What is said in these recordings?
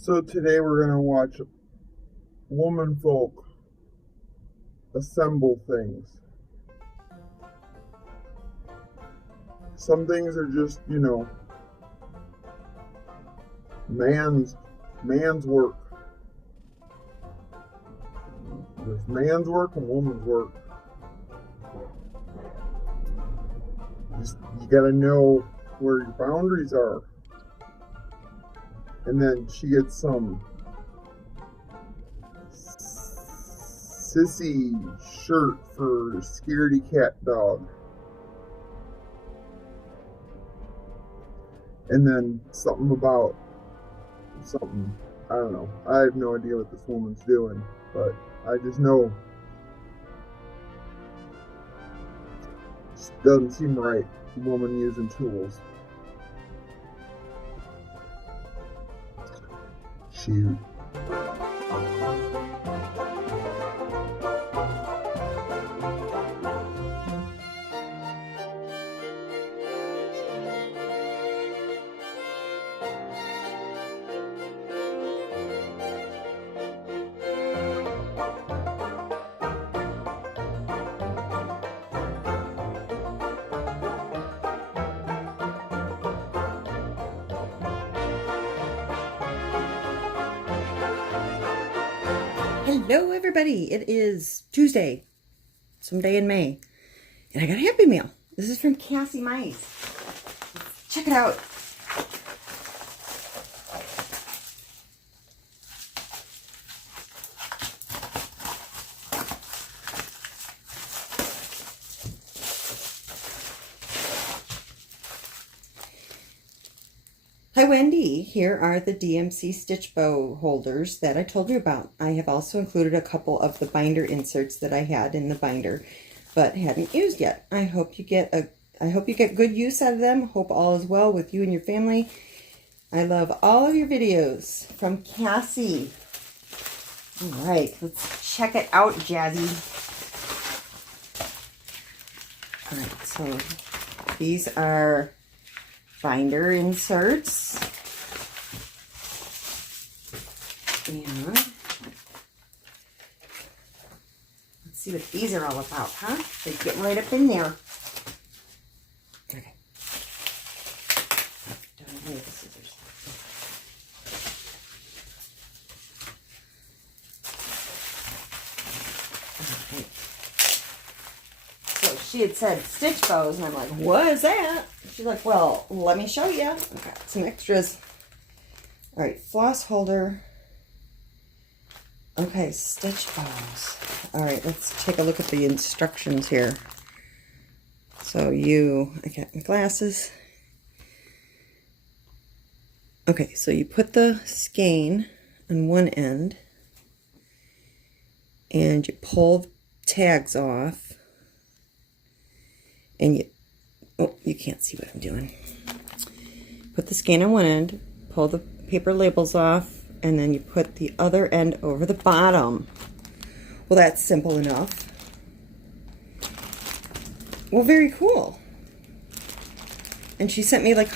So today we're going to watch woman folk assemble things. Some things are just, man's work. There's man's work and woman's work. You gotta know where your boundaries are. And then she gets some sissy shirt for scaredy cat dog. And then something, I don't know. I have no idea what this woman's doing, but I just know it doesn't seem right. Woman using tools. Shoot. Hello everybody, it is Tuesday, someday in May, and I got a Happy Mail. This is from Cassie Mice. Check it out. Hi Wendy, here are the DMC stitch bow holders that I told you about. I have also included a couple of the binder inserts that I had in the binder but hadn't used yet. I hope you get good use out of them. Hope all is well with you and your family. I love all of your videos. From Cassie. All right, let's check it out, Jazzy. All right, so these are binder inserts, and let's see what these are all about, huh? They're getting right up in there. Okay. Don't need the scissors. Okay. So she had said stitch bows, and I'm like, what is that? She's like, well, let me show you. I've got some extras. All right, floss holder. Okay, stitch bows. All right, let's take a look at the instructions here. So I got my glasses. Okay, so you put the skein on one end and you pull the tags off, and you can't see what I'm doing. Put the skein on one end, pull the paper labels off, and then you put the other end over the bottom. Well, that's simple enough. Well, very cool. And she sent me like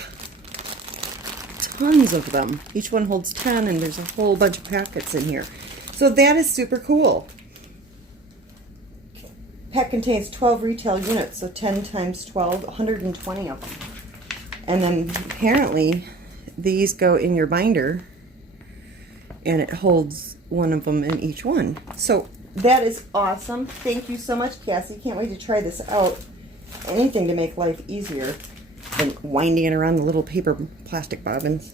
tons of them. Each one holds 10, and there's a whole bunch of packets in here. So that is super cool. Pack contains 12 retail units, so 10 times 12, 120 of them. And then apparently these go in your binder, and it holds one of them in each one. So that is awesome. Thank you so much, Cassie. Can't wait to try this out. Anything to make life easier than winding it around the little paper plastic bobbins.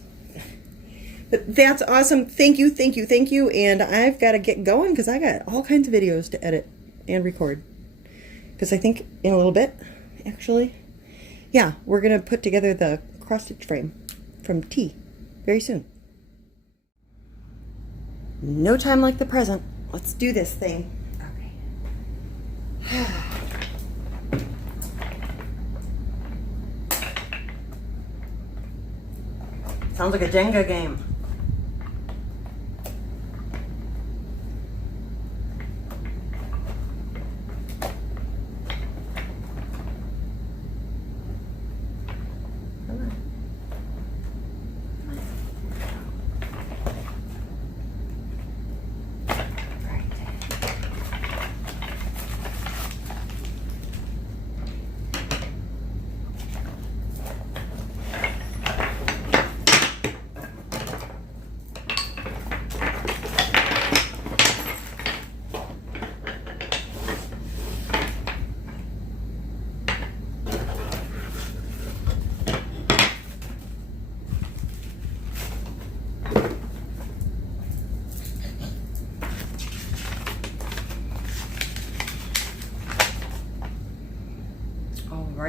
But that's awesome. Thank you, thank you, thank you. And I've got to get going because I got all kinds of videos to edit and record. Because I think in a little bit, actually, yeah, we're going to put together the cross-stitch frame from T very soon. No time like the present. Let's do this thing. Okay. Sounds like a Jenga game.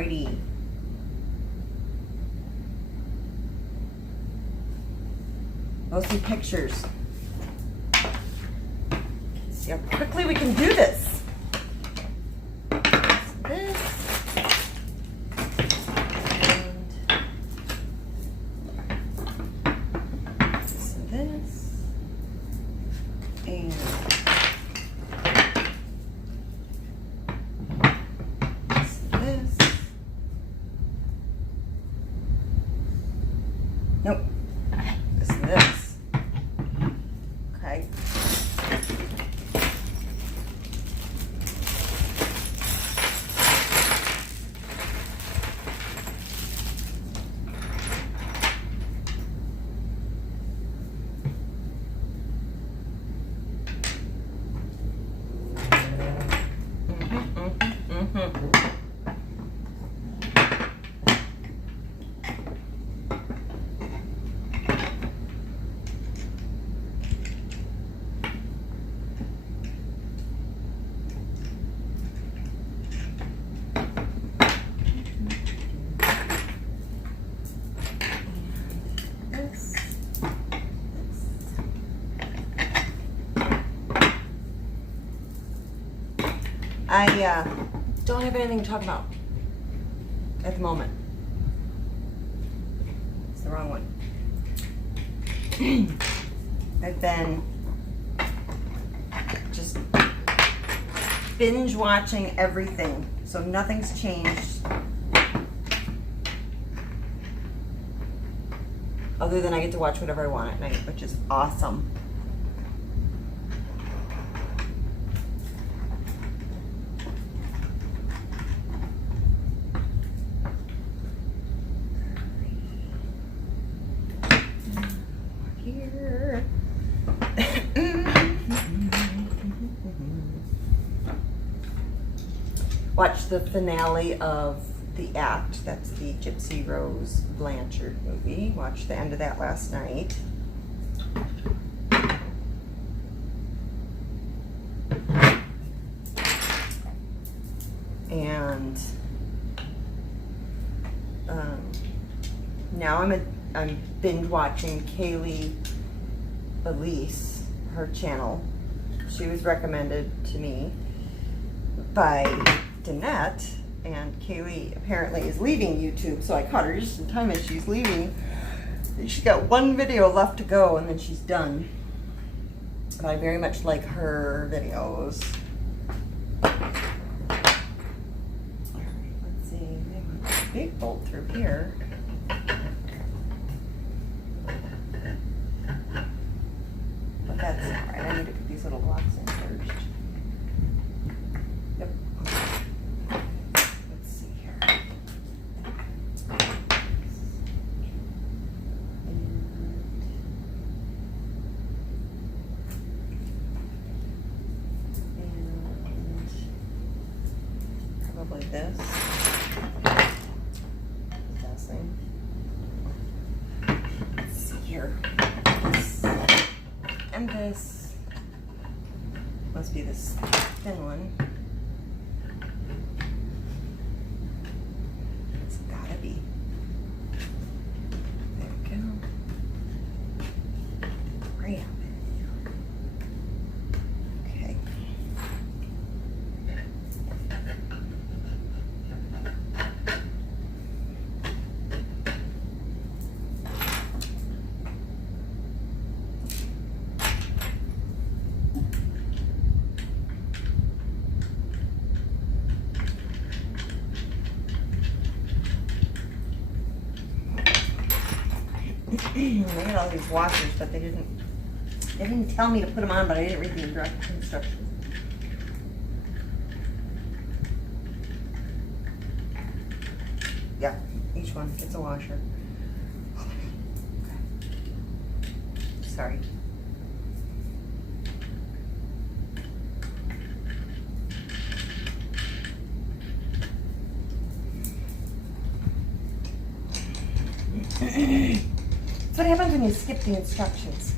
Alrighty. Go see pictures. See how quickly we can do this. This. And this. And this. Nope. This and this. Okay. I don't have anything to talk about at the moment. It's the wrong one. I've been just binge watching everything, so nothing's changed. Other than I get to watch whatever I want at night, which is awesome. Watched the finale of The Act. That's the Gypsy Rose Blanchard movie. Watched the end of that last night. And now I'm binge watching Kaylee Elise, her channel. She was recommended to me by Danette, and Kaylee apparently is leaving YouTube, so I caught her just in time as she's leaving. She's got one video left to go and then she's done. But I very much like her videos. Alright, let's see, they have a big bolt through here. But that's alright, I need to put these little blocks in first. Yep. Let's see here. And probably this. Guessing. Let's see here. This and this must be this thin one. It's gotta be. There we go. Right up. Okay. I got all these washers, but they didn't tell me to put them on, but I didn't read the instructions. Yeah, each one gets a washer. Okay. Sorry. That's what happens when you skip the instructions.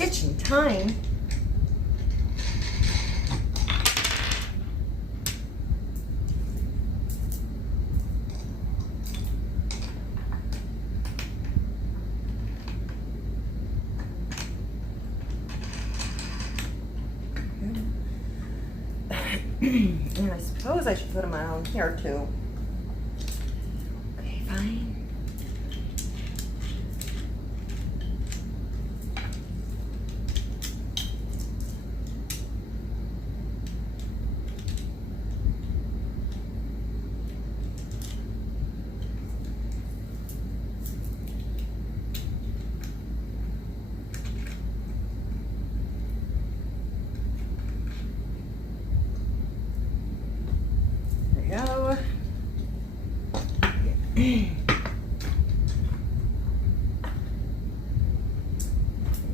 stitching time. And I suppose I should put them on here too. Okay, fine. Go. There we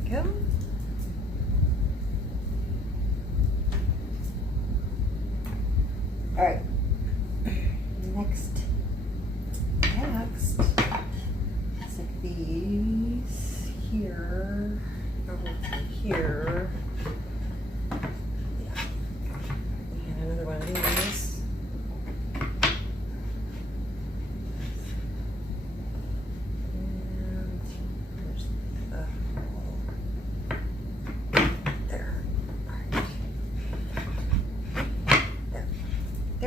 go. All right. Next, stick these here, over here. Yeah. And another one of these.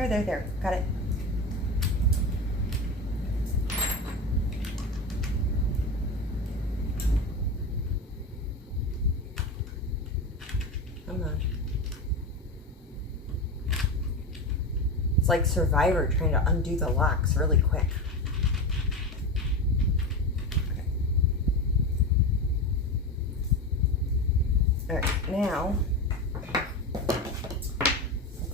There. Got it. Come on. It's like Survivor trying to undo the locks really quick. Okay. All right, now.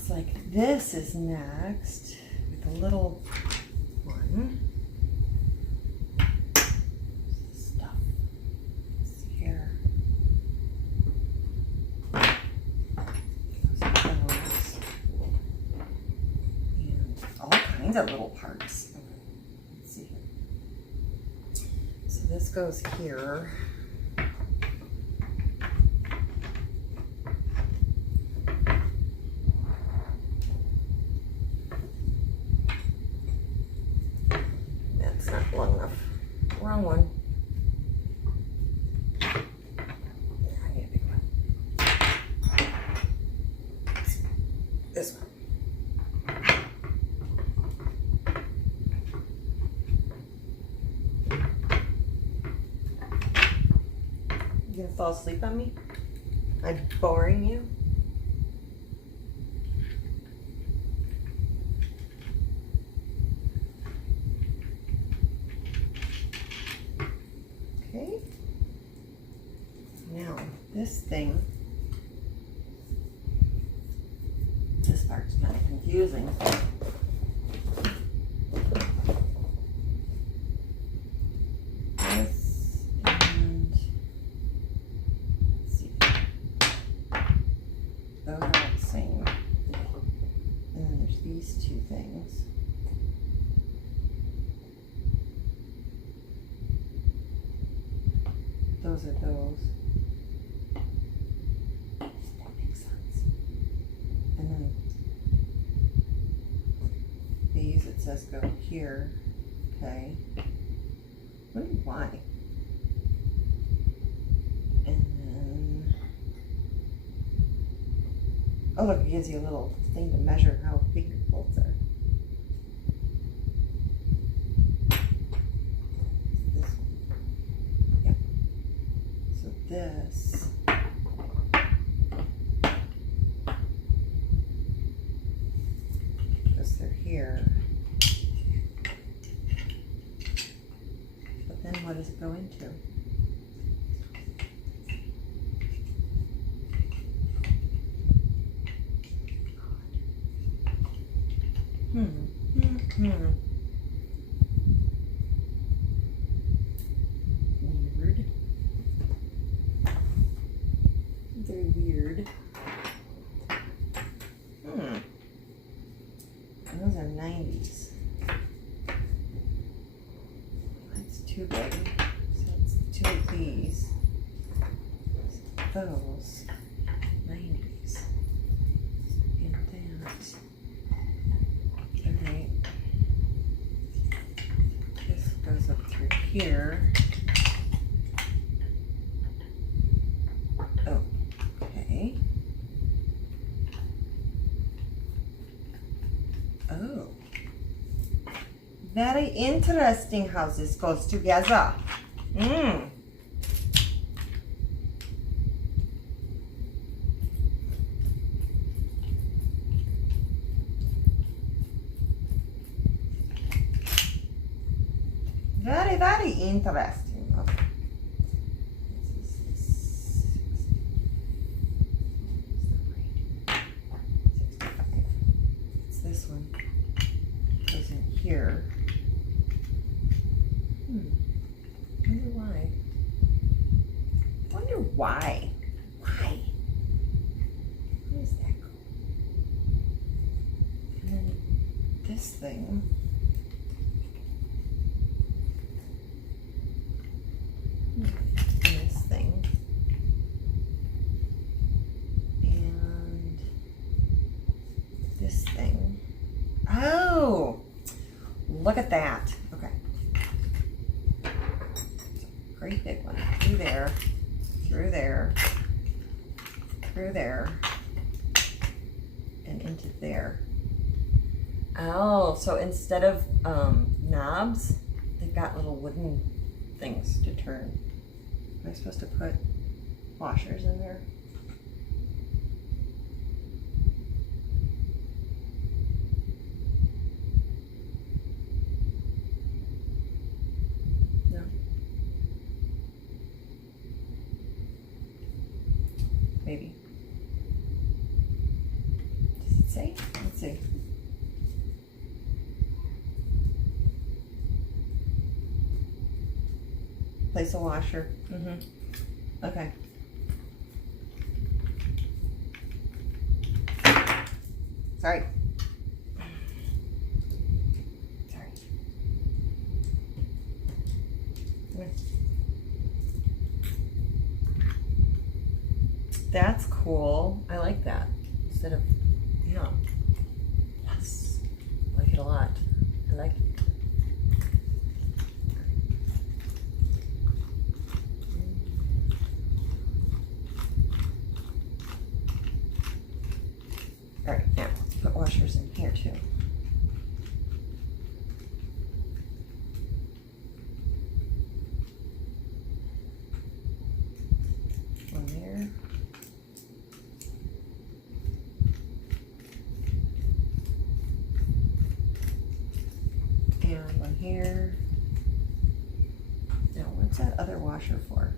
Like this is next with a little one. Stuff. Let's see here. Those. And all kinds of little parts. Okay. Let's see here. So this goes here. Long enough. Wrong one. I need a big one. This one. You gonna fall asleep on me? I'm boring you? Okay. Now, this thing, this part's kind of confusing. This and, let's see, those are the same. And then there's these two things. Those are those. That makes sense. And then these, it says go here. Okay. Wonder why. And then, oh look, it gives you a little thing to measure how big your bolts are. This goes through here, but then what does it go into? Weird. Very weird. And those are 90s. That's too big. So it's two of these. those 90s. And that. Okay. This goes up through here. Oh, okay. Oh. Very interesting how this goes together. Mm. Very, very interesting. Okay. It's this one. Goes in here. Wonder why. Wonder why. Why? Where does that go? And then this thing. This thing. And this thing. Oh! Look at that. Okay. Great big one. Through there, through there, through there, and into there. Oh, so instead of knobs, they've got little wooden things to turn. Am I supposed to put washers in there? No. Maybe. Does it say? Let's see. Place a washer. Okay. Sorry. Sorry. That's cool. I like that. Instead of, yeah. Yes. I like it a lot. I like it. All right, now put washers in here too. One there. And one here. Now, what's that other washer for?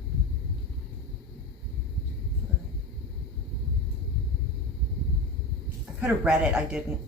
I could have read it, I didn't.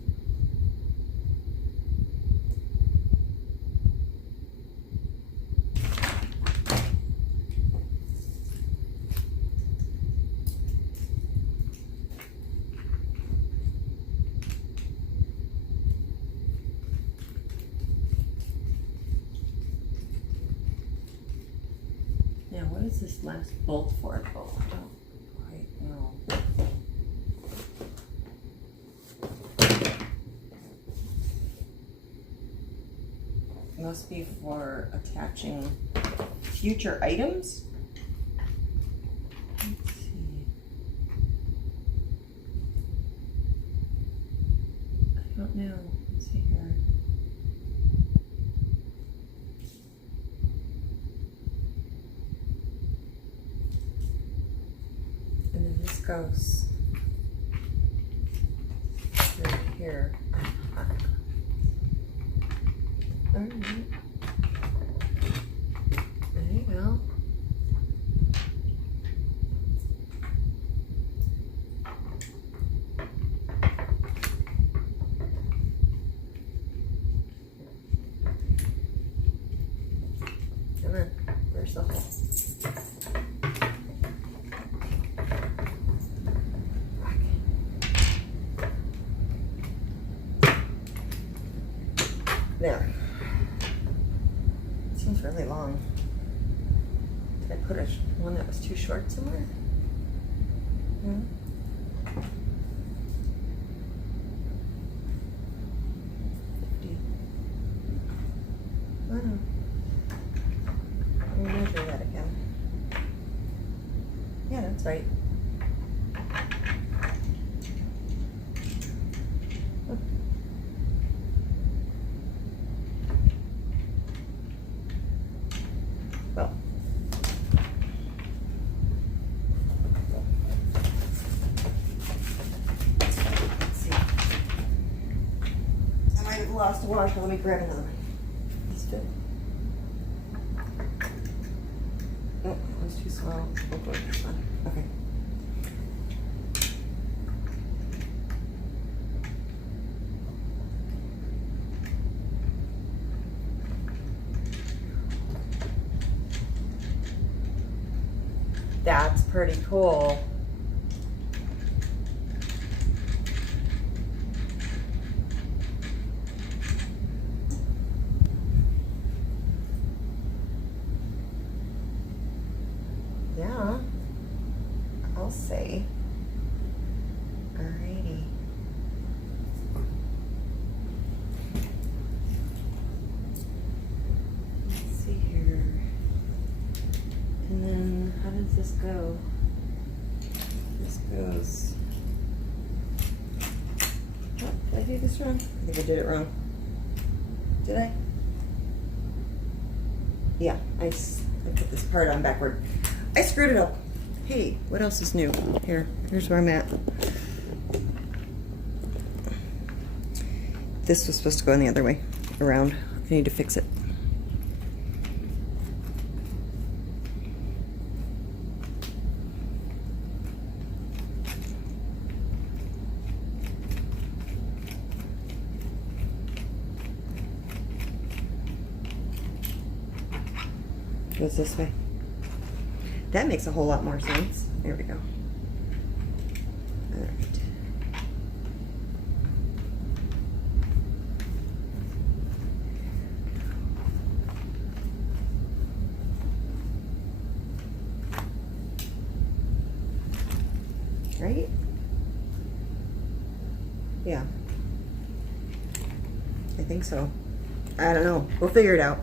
Now, what is this last bolt for? Oh, I don't quite know. Must be for attaching future items. Let's see. I don't know. Let's see here. And then this goes through here. All right. There you go. Come on, where's the hole? There. Seems really long. Did I put one that was too short somewhere? Hmm? Wow. Let me measure that again. Yeah, that's right. Well. Let's see. I might have lost a washer. Let me grab another one. Let's do it. Oh, that was too small. We'll go with this one. Okay. That's pretty cool. Yeah, I'll say. Alrighty. Let's see here. And then how does this go? This goes. Oh, did I do this wrong? I think I did it wrong. Did I? Yeah, I put this part on backward. I screwed it up. Hey, what else is new? Here's where I'm at. This was supposed to go in the other way, around. I need to fix it. Goes this way. That makes a whole lot more sense. There we go. All right. Right? Yeah. I think so. I don't know. We'll figure it out.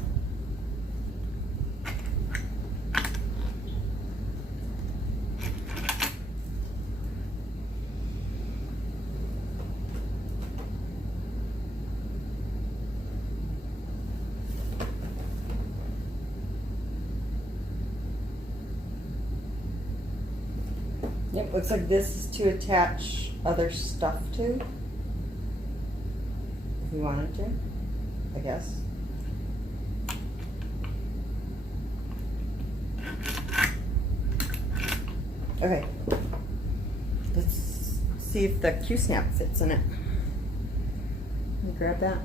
Yep, looks like this is to attach other stuff to. If we wanted to, I guess. Okay. Let's see if the Q-snap fits in it. Let me grab that.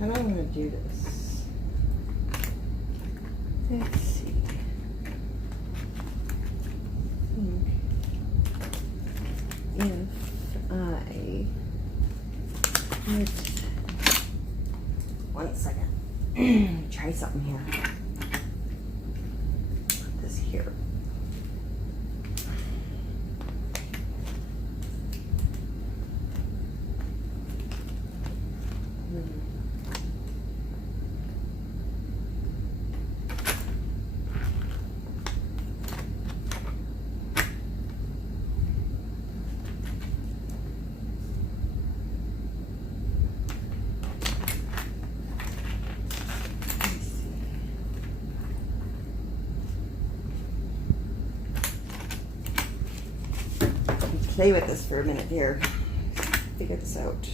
How do I want to do this? Let's see. If I put 1 second. Try something here. Put this here. Play with this for a minute here. Figure this out.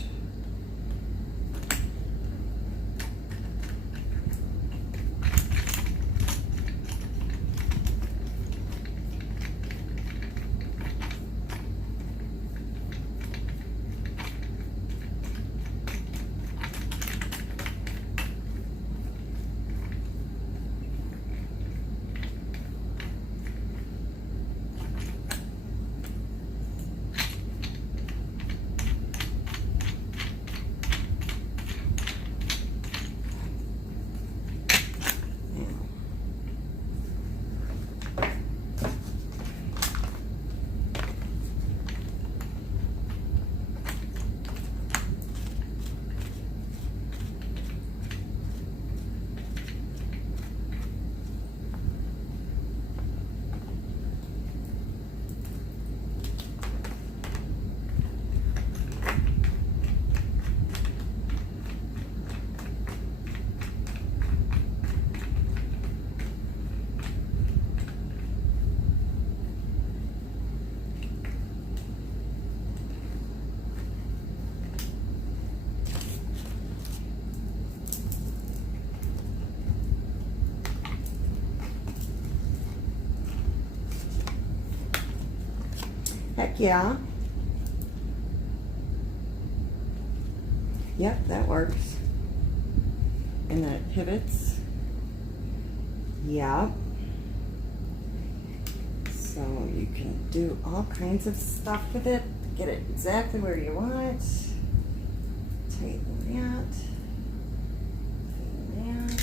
Heck yeah. Yep, that works. And then it pivots. Yep. So you can do all kinds of stuff with it. Get it exactly where you want it. Tighten that. Tighten that.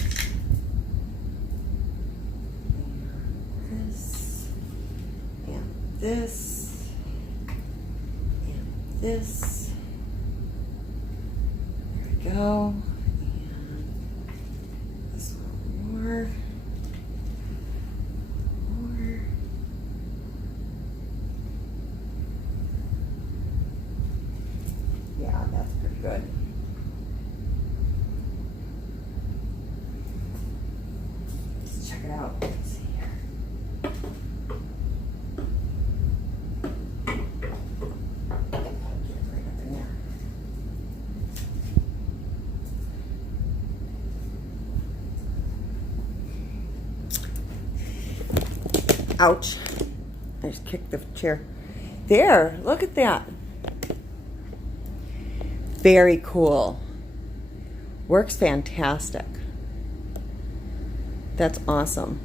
And this. And this. And this. There we go. And this one more. Yeah, that's pretty good. Let's check it out. Let's see here. Get it right up in there. Ouch. I just kicked the chair. There, look at that. Very cool. Works fantastic. That's awesome.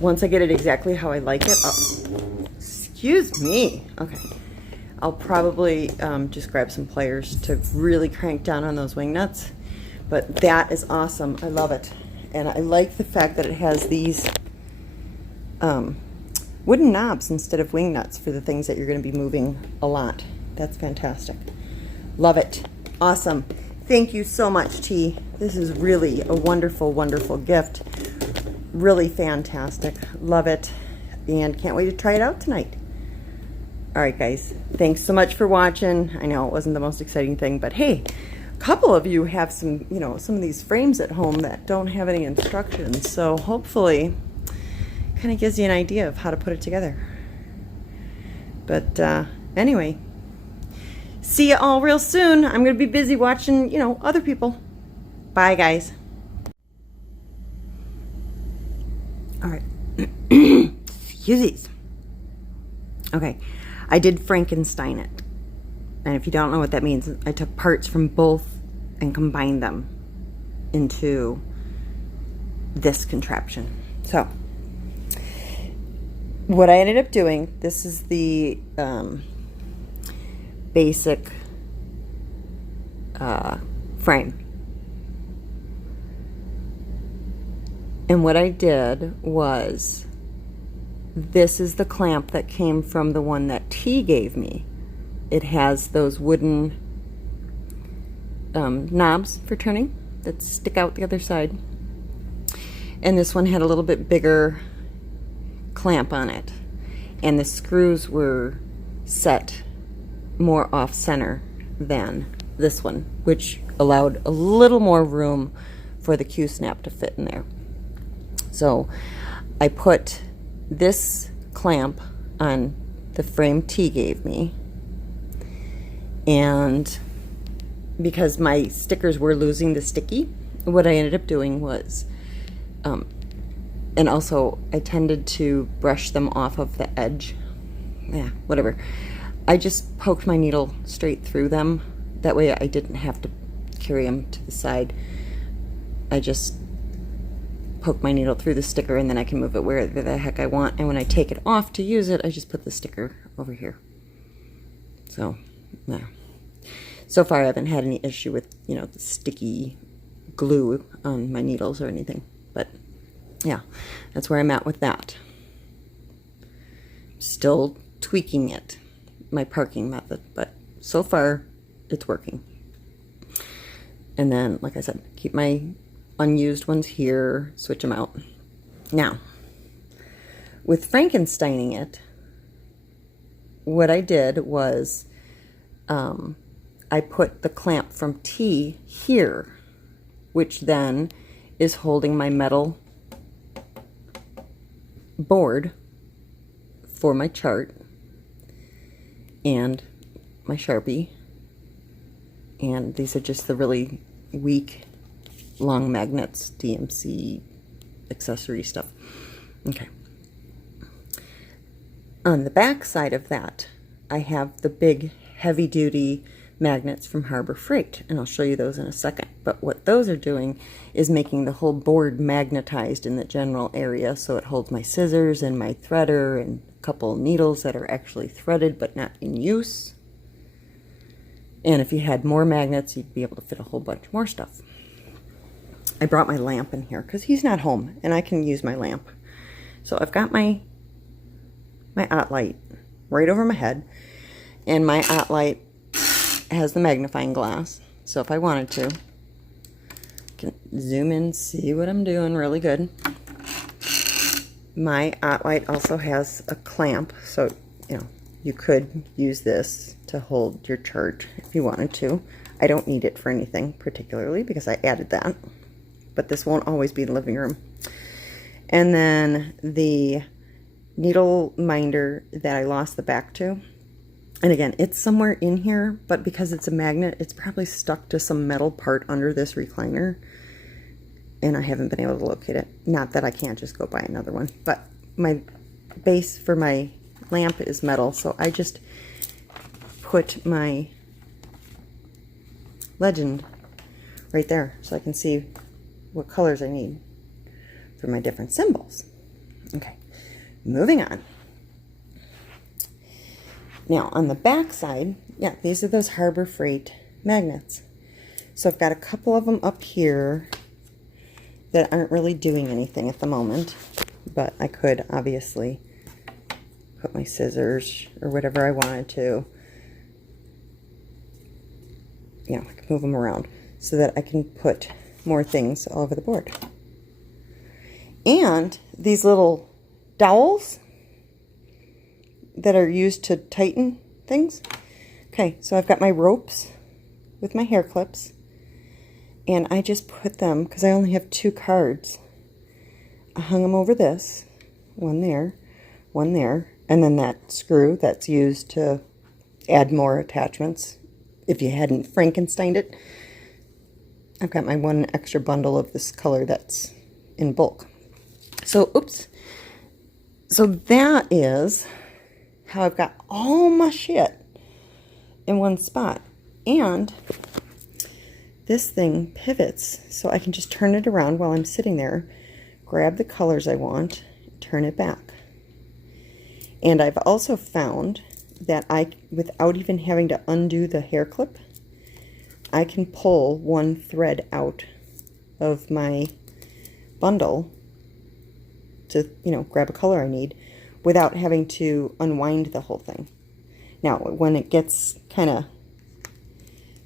Once I get it exactly how I like it, excuse me. Okay. I'll probably just grab some pliers to really crank down on those wing nuts. But that is awesome. I love it. And I like the fact that it has these wooden knobs instead of wing nuts for the things that you're going to be moving a lot. That's fantastic. Love it. Awesome. Thank you so much, T. This is really a wonderful, wonderful gift. Really fantastic. Love it. And can't wait to try it out tonight. All right, guys. Thanks so much for watching. I know it wasn't the most exciting thing, but hey, a couple of you have some, you know, some of these frames at home that don't have any instructions. So hopefully kind of gives you an idea of how to put it together. But anyway, see you all real soon. I'm going to be busy watching, you know, other people. Bye, guys. All right. Excuses. Okay. I did Frankenstein it. And if you don't know what that means, I took parts from both and combined them into this contraption. So, what I ended up doing, this is the basic frame. And what I did was, this is the clamp that came from the one that T gave me. It has those wooden knobs for turning that stick out the other side. And this one had a little bit bigger clamp on it. And the screws were set more off center than this one, which allowed a little more room for the Q-snap to fit in there. So I put this clamp on the frame T gave me, and because my stickers were losing the sticky, what I ended up doing was, and also I tended to brush them off of the edge. Yeah, whatever. I just poked my needle straight through them. That way I didn't have to carry them to the side. I just poke my needle through the sticker and then I can move it wherever the heck I want. And when I take it off to use it, I just put the sticker over here. So, yeah. So far I haven't had any issue with, you know, the sticky glue on my needles or anything. But, yeah, that's where I'm at with that. Still tweaking it, my parking method, but so far it's working. And then, like I said, keep my unused ones here, switch them out. Now, with Frankensteining it, what I did was I put the clamp from T here, which then is holding my metal board for my chart and my Sharpie. And these are just the really weak long magnets, DMC accessory stuff. Okay. On the back side of that, I have the big heavy-duty magnets from Harbor Freight, and I'll show you those in a second. But what those are doing is making the whole board magnetized in the general area, so it holds my scissors and my threader and a couple needles that are actually threaded but not in use. And if you had more magnets, you'd be able to fit a whole bunch more stuff. I brought my lamp in here because he's not home and I can use my lamp. So I've got my OT light right over my head, and my OT light has the magnifying glass, so if I wanted to, I can zoom in, see what I'm doing really good. My OT light also has a clamp, so you could use this to hold your chart if you wanted to. I don't need it for anything particularly because I added that, but this won't always be in the living room. And then the needle minder that I lost the back to, and again, it's somewhere in here, but because it's a magnet, it's probably stuck to some metal part under this recliner, and I haven't been able to locate it. Not that I can't just go buy another one, but my base for my lamp is metal, so I just put my legend right there so I can see what colors I need for my different symbols. Okay, moving on. Now, on the back side, yeah, these are those Harbor Freight magnets. So I've got a couple of them up here that aren't really doing anything at the moment, but I could obviously put my scissors or whatever I wanted to. I can move them around so that I can put more things all over the board. And these little dowels that are used to tighten things. Okay, so I've got my ropes with my hair clips, and I just put them, because I only have 2 cards, I hung them over this, one there, and then that screw that's used to add more attachments if you hadn't Frankensteined it. I've got my one extra bundle of this color that's in bulk. So, oops. So that is how I've got all my shit in one spot. And this thing pivots, so I can just turn it around while I'm sitting there, grab the colors I want, turn it back. And I've also found that without even having to undo the hair clip, I can pull one thread out of my bundle to, grab a color I need without having to unwind the whole thing. Now, when it gets kind of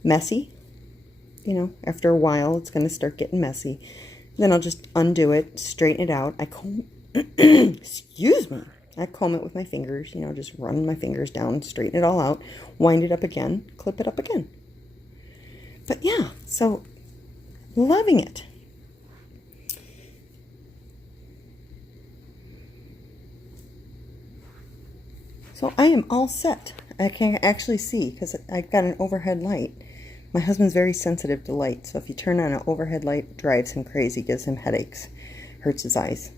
messy, after a while, it's going to start getting messy. Then I'll just undo it, straighten it out. I comb, excuse me. I comb it with my fingers, just run my fingers down, straighten it all out, wind it up again, clip it up again. But yeah, so loving it. So I am all set. I can actually see because I've got an overhead light. My husband's very sensitive to light, so if you turn on an overhead light, it drives him crazy, gives him headaches, hurts his eyes.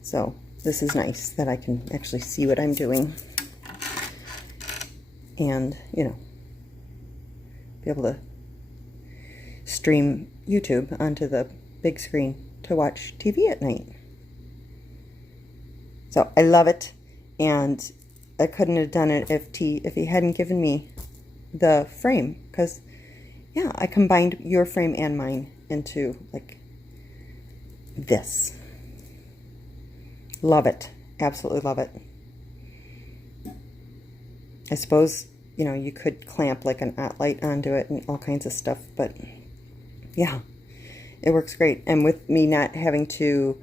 So this is nice that I can actually see what I'm doing and, be able to stream YouTube onto the big screen to watch TV at night. So I love it, and I couldn't have done it if he hadn't given me the frame, because yeah, I combined your frame and mine into like this. Love it. Absolutely love it. I suppose, you could clamp like an OT light onto it and all kinds of stuff, but yeah, it works great. And with me not having to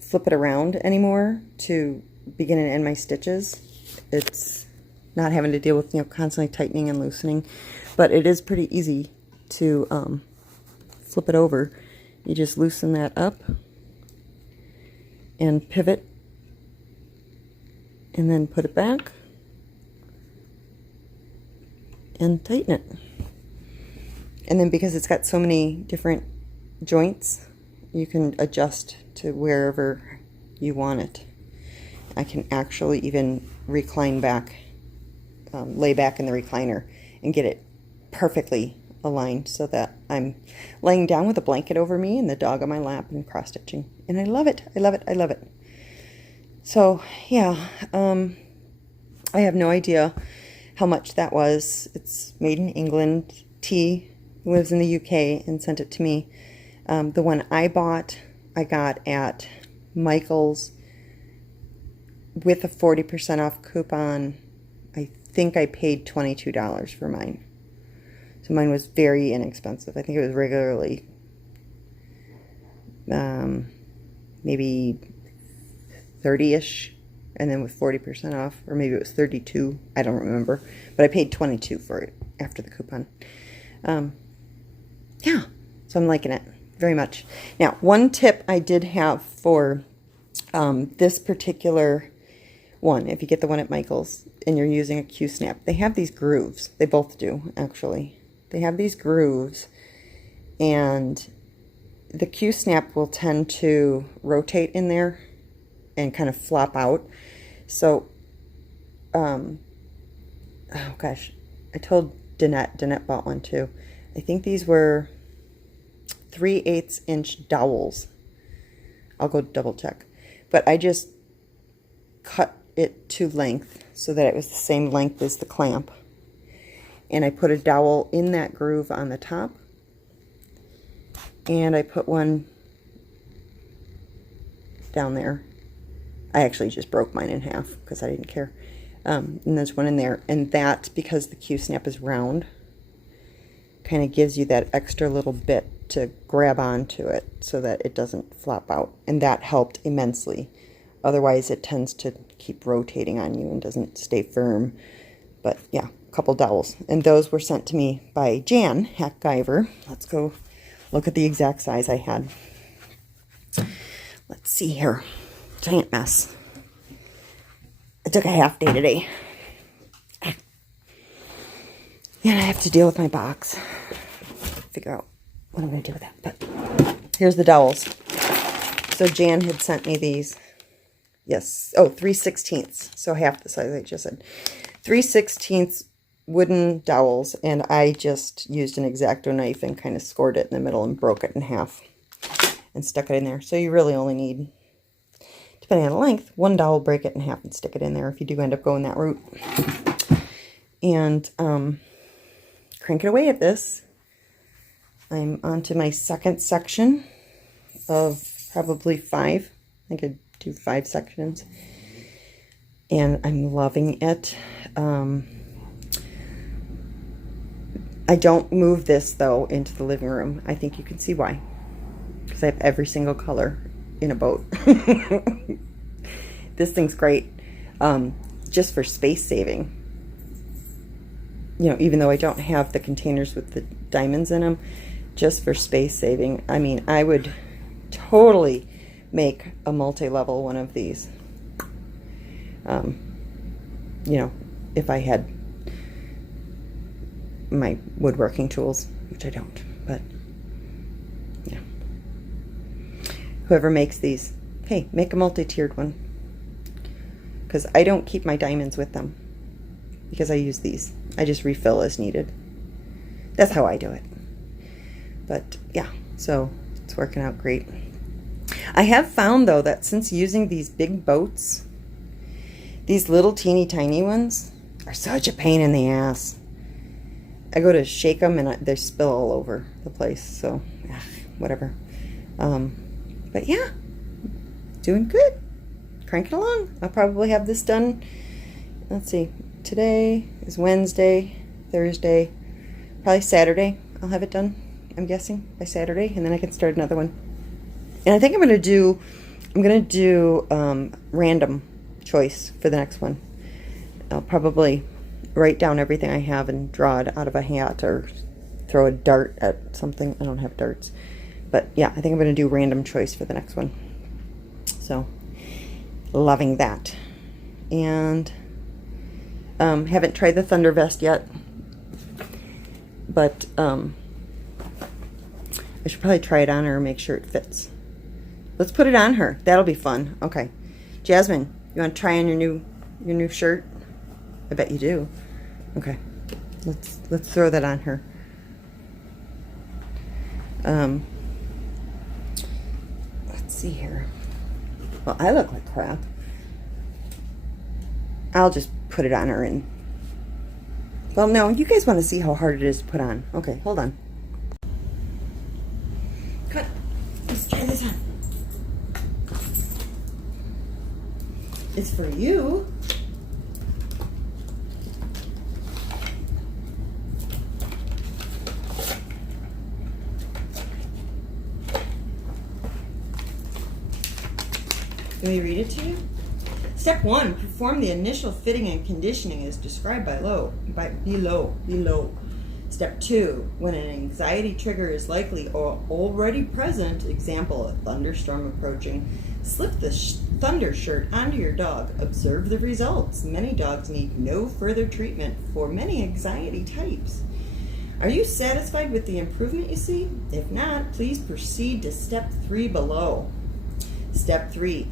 flip it around anymore to begin and end my stitches, it's not having to deal with, constantly tightening and loosening, but it is pretty easy to flip it over. You just loosen that up and pivot and then put it back and tighten it. And then because it's got so many different joints, you can adjust to wherever you want it. I can actually even recline back, lay back in the recliner and get it perfectly aligned so that I'm laying down with a blanket over me and the dog on my lap and cross stitching. And I love it. I love it. I love it. So yeah, I have no idea how much that was. It's made in England. T lives in the UK and sent it to me. The one I bought, I got at Michael's with a 40% off coupon. I think I paid $22 for mine. So mine was very inexpensive. I think it was regularly maybe 30-ish, and then with 40% off, or maybe it was 32. I don't remember, but I paid 22 for it after the coupon. Yeah, so I'm liking it very much. Now, one tip I did have for this particular one, if you get the one at Michael's and you're using a Q-snap, they have these grooves. They both do, actually. They have these grooves, and the Q-snap will tend to rotate in there and kind of flop out. So, oh gosh, I told Danette bought one too. I think these were 3/8 inch dowels. I'll go double check. But I just cut it to length so that it was the same length as the clamp. And I put a dowel in that groove on the top. And I put one down there. I actually just broke mine in half because I didn't care. And there's one in there. And that, because the Q-snap is round, kind of gives you that extra little bit to grab onto it so that it doesn't flop out. And that helped immensely. Otherwise, it tends to keep rotating on you and doesn't stay firm. But yeah, a couple dowels. And those were sent to me by Jan Hackgiver. Let's go look at the exact size I had. Let's see here. Giant mess. I took a half day today. And I have to deal with my box. Figure out what I'm going to do with that. But here's the dowels. So Jan had sent me these. Yes. Oh, 3/16. So half the size I just said. 3/16 wooden dowels. And I just used an X-Acto knife and kind of scored it in the middle and broke it in half. And stuck it in there. So you really only need, depending on the length, one dowel, break it in half and stick it in there if you do end up going that route. And cranking away at this. I'm on to my second section of probably 5. I think I'd do 5 sections. And I'm loving it. I don't move this, though, into the living room. I think you can see why. Because I have every single color in a boat. This thing's great. Just for space saving. You know, even though I don't have the containers with the diamonds in them, just for space saving. I mean, I would totally make a multi-level one of these. You know, if I had my woodworking tools, which I don't, but yeah. Whoever makes these, hey, make a multi-tiered one. Because I don't keep my diamonds with them. Because I use these. I just refill as needed. That's how I do it. But yeah, so it's working out great. I have found, though, that since using these big boats, these little teeny tiny ones are such a pain in the ass. I go to shake them and they spill all over the place. So, whatever. But yeah, doing good. Cranking along. I'll probably have this done. Let's see. Today is Wednesday, Thursday, probably Saturday. I'll have it done, I'm guessing, by Saturday, and then I can start another one. And I think I'm gonna do random choice for the next one. I'll probably write down everything I have and draw it out of a hat or throw a dart at something. I don't have darts, but yeah, I think I'm gonna do random choice for the next one. So, loving that. And haven't tried the Thunder Vest yet, but I should probably try it on her and make sure it fits. Let's put it on her. That'll be fun. Okay. Jasmine, you want to try on your new Your new shirt? I bet you do. Okay. Let's throw that on her. Let's see here. Well, I look like crap. I'll just put it on her and... Well, no, you guys want to see how hard it is to put on. Okay, hold on. Cut. Let's try this on. It's for you. Let me read it to you. Step 1, perform the initial fitting and conditioning as described below. Step 2, when an anxiety trigger is likely or already present, example, a thunderstorm approaching, slip the Thundershirt onto your dog. Observe the results. Many dogs need no further treatment for many anxiety types. Are you satisfied with the improvement you see? If not, please proceed to step 3 below. Step 3.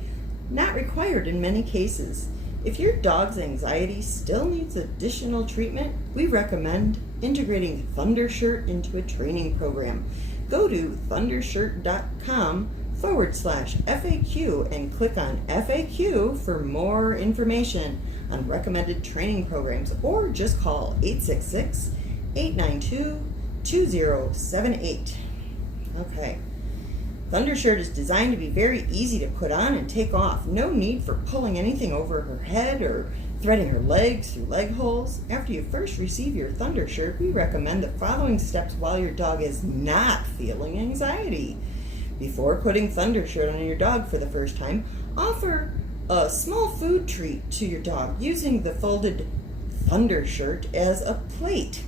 Not required in many cases. If your dog's anxiety still needs additional treatment, we recommend integrating Thundershirt into a training program. Go to thundershirt.com/FAQ and click on FAQ for more information on recommended training programs, or just call 866-892-2078. Okay. Thundershirt is designed to be very easy to put on and take off. No need for pulling anything over her head or threading her legs through leg holes. After you first receive your Thundershirt, we recommend the following steps while your dog is not feeling anxiety. Before putting Thundershirt on your dog for the first time, offer a small food treat to your dog using the folded Thundershirt as a plate.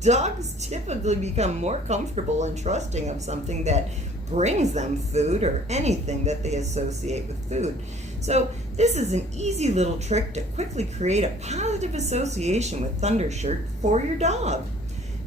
Dogs typically become more comfortable and trusting of something that brings them food or anything that they associate with food. So this is an easy little trick to quickly create a positive association with Thundershirt for your dog.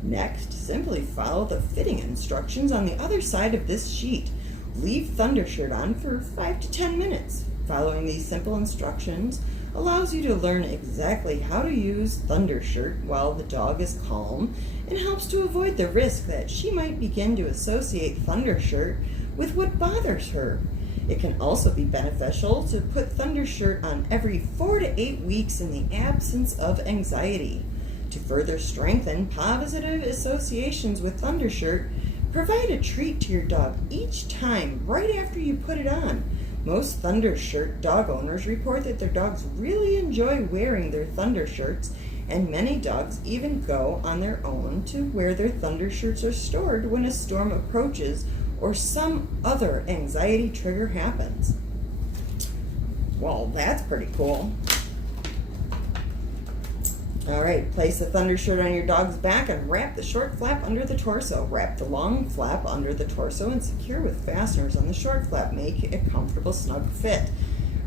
Next, simply follow the fitting instructions on the other side of this sheet. Leave Thundershirt on for 5 to 10 minutes. Following these simple instructions allows you to learn exactly how to use Thundershirt while the dog is calm, and helps to avoid the risk that she might begin to associate Thundershirt with what bothers her. It can also be beneficial to put Thundershirt on every 4 to 8 weeks in the absence of anxiety. To further strengthen positive associations with Thundershirt, provide a treat to your dog each time right after you put it on. Most Thundershirt dog owners report that their dogs really enjoy wearing their Thundershirts, and many dogs even go on their own to where their Thundershirts are stored when a storm approaches or some other anxiety trigger happens. Well, that's pretty cool. Alright, place the Thundershirt on your dog's back and wrap the short flap under the torso. Wrap the long flap under the torso and secure with fasteners on the short flap. Make a comfortable, snug fit.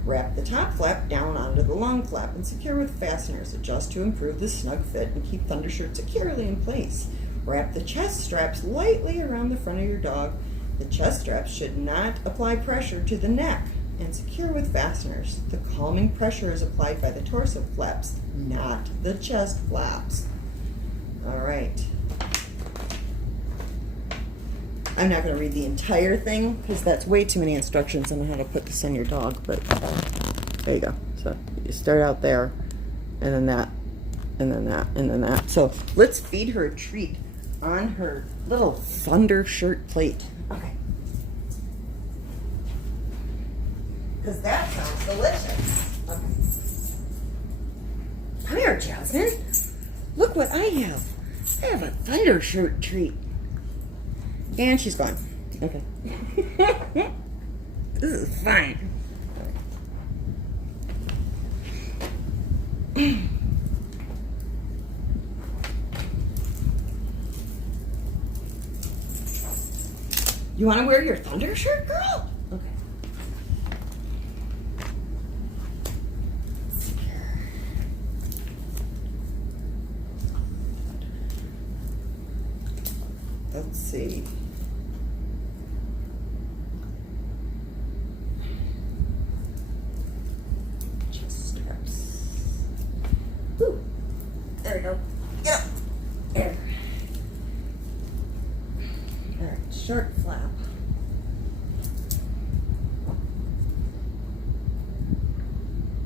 Wrap the top flap down onto the long flap and secure with fasteners. Adjust to improve the snug fit and keep Thundershirt securely in place. Wrap the chest straps lightly around the front of your dog. The chest straps should not apply pressure to the neck, and secure with fasteners. The calming pressure is applied by the torso flaps, not the chest flaps. All right. I'm not going to read the entire thing because that's way too many instructions on how to put this on your dog, but there you go. So you start out there, and then that, and then that, and then that. So let's feed her a treat on her little Thundershirt plate. Okay. Because that sounds delicious. Okay. Come here, Jasmine. Look what I have. I have a Thundershirt treat. And she's gone. Okay. This is fine. You want to wear your Thundershirt, girl? Okay. Let's see. Just short flap.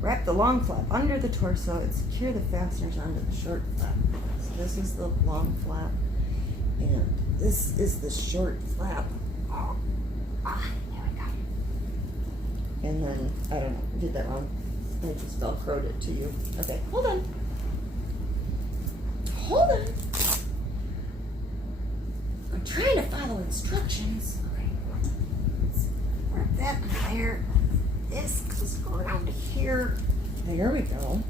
Wrap the long flap under the torso and secure the fasteners onto the short flap. So this is the long flap, and this is the short flap. Oh, there we go. And then, I don't know, I did that wrong. I just velcroed it to you. Okay, hold on. Hold on. I'm trying to follow instructions. Okay, let's wrap that in there. This goes around to here. There we go.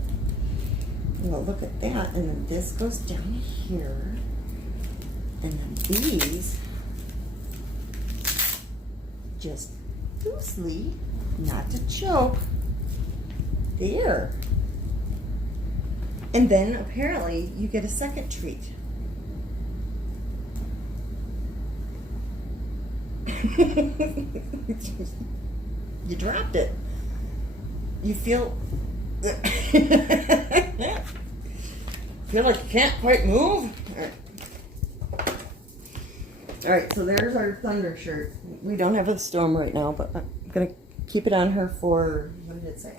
Well, look at that. And then this goes down here. And then these just loosely, not to choke, there. And then apparently you get a second treat. You dropped it. You feel feel like you can't quite move? All right, so there's our Thundershirt. We don't have a storm right now, but I'm gonna keep it on her for, what did it say?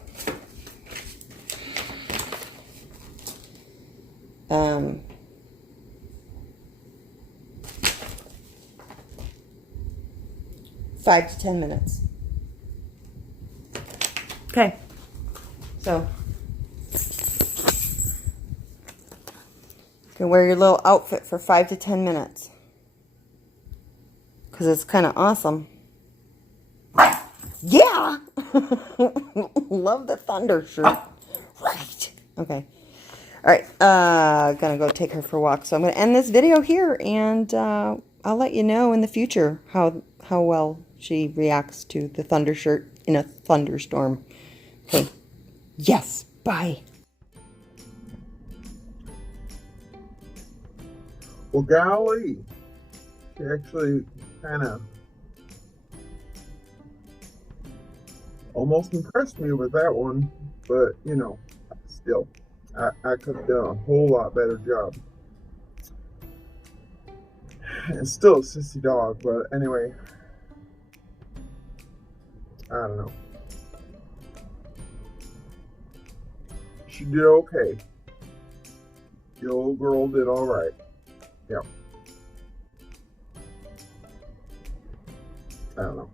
5 to 10 minutes. Okay, so you can wear your little outfit for 5 to 10 minutes because it's kind of awesome. Yeah! Love the Thundershirt. Right. Okay. All right. Gonna go take her for a walk. So I'm gonna end this video here, and I'll let you know in the future how well she reacts to the Thundershirt in a thunderstorm. Okay. Yes. Bye. Well, golly, she actually kind of almost impressed me with that one, but you know, still, I could have done a whole lot better job. It's still a sissy dog, but anyway, I don't know. She did okay. The old girl did all right. Yeah. I don't know.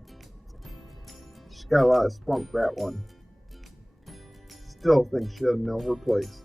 She's got a lot of spunk, that one. Still think she doesn't know her place.